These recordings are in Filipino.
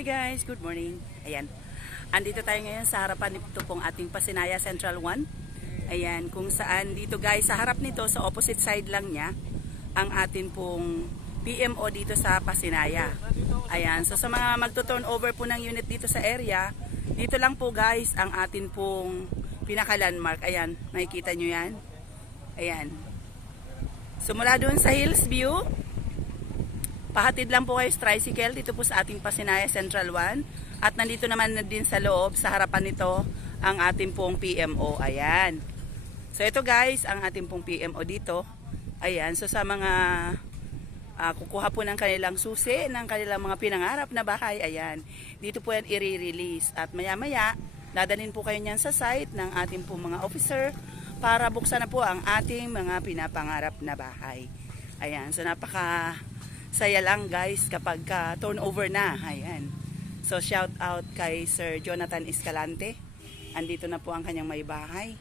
Hi guys, good morning. Ayan. Andito tayo ngayon sa harapan nito pong ating Pasinaya Central 1. Ayan, kung saan dito guys, sa harap nito, sa opposite side lang niya, ang atin pong PMO dito sa Pasinaya. Ayan, so sa mga magto-turnover po ng unit dito sa area, dito lang po guys, ang atin pong pinaka-landmark. Ayan, makikita nyo yan. Ayan. So mula doon sa Hills View, pahatid lang po kayo sa tricycle dito po sa ating Pasinaya Central 1. At nandito naman na din sa loob, sa harapan nito, ang ating pong PMO. Ayan. So ito guys, ang ating pong PMO dito. Ayan. So sa mga kukuha po ng kanilang susi, ng kanilang mga pinangarap na bahay, ayan. Dito po yan i-release. At maya maya, dadalhin po kayo niyan sa site ng ating pong mga officer para buksan na po ang ating mga pinapangarap na bahay. Ayan. So napaka saya lang guys kapag turnover na. Ayan. So shout out kay Sir Jonathan Escalante. Andito na po ang kanyang may bahay.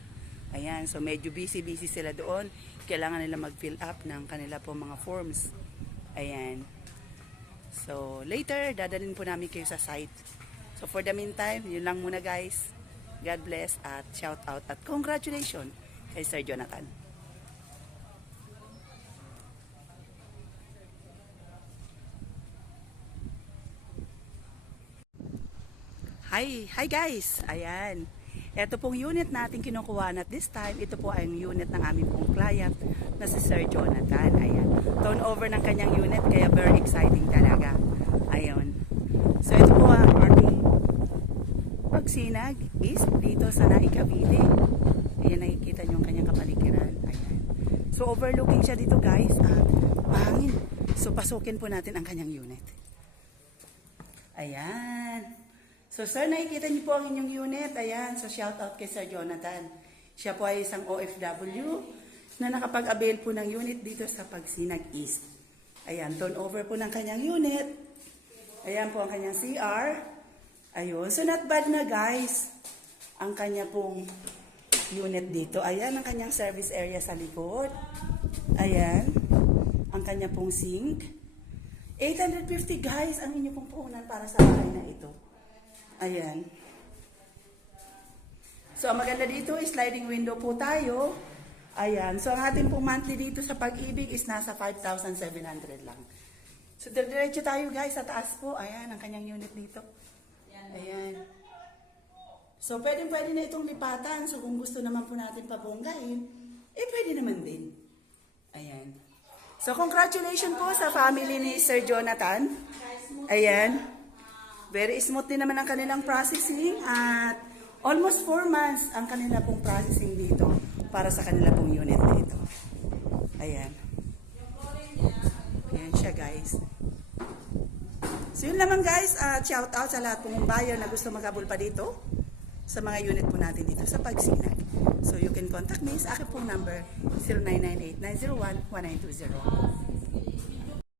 Ayan. So medyo busy sila doon. Kailangan nila mag-fill up ng kanila po mga forms. Ayan. So later dadalhin po namin kayo sa site. So for the meantime, yun lang muna guys. God bless at shout out at congratulations kay Sir Jonathan. Hi guys! Ayan. Ito pong unit natin kinukuha at this time, ito po ay unit ng aming pong client na si Sir Jonathan. Ayan. Turnover ng kanyang unit kaya very exciting talaga. Ayun. So ito po ang ating Pagsinag is dito sa Naik Cavite. Ayan, nakikita nyo ang kanyang kapaligiran. Ayan. So overlooking siya dito guys at mahangin. So pasukin po natin ang kanyang unit. Ayan. So sir, nakikita niyo po ang inyong unit. Ayan, so shout out kay Sir Jonathan. Siya po ay isang OFW na nakapag-avail po ng unit dito sa Pagsinag East. Ayan, turnover po ng kanyang unit. Ayan po ang kanyang CR. Ayun, so not bad na guys ang kanya pong unit dito. Ayan ang kanyang service area sa likod. Ayan, ang kanya pong sink. 850 guys ang inyong pong puhunan para sa bahay na ito. Ayan. So, ang maganda dito is sliding window po tayo. Ayan. So, ang ating pong monthly dito sa Pag-ibig is nasa 5,700 lang. So, diretso tayo guys sa taas po. Ayan, ang kanyang unit dito. Ayan. So, pwede na itong lipatan. So, kung gusto naman po natin pabonggain, pwede naman din. Ayan. So, congratulations po sa family ni Sir Jonathan. Ayan. Very smooth din naman ang kanilang processing at almost 4 months ang kanila pong processing dito para sa kanila pong unit dito. Ayan. Ayan siya guys. So yun naman guys, shout out sa lahat pong buyer na gusto mag-abol pa dito sa mga unit po natin dito sa Pagsinag. So you can contact me sa aking pong number 0998-901-1920.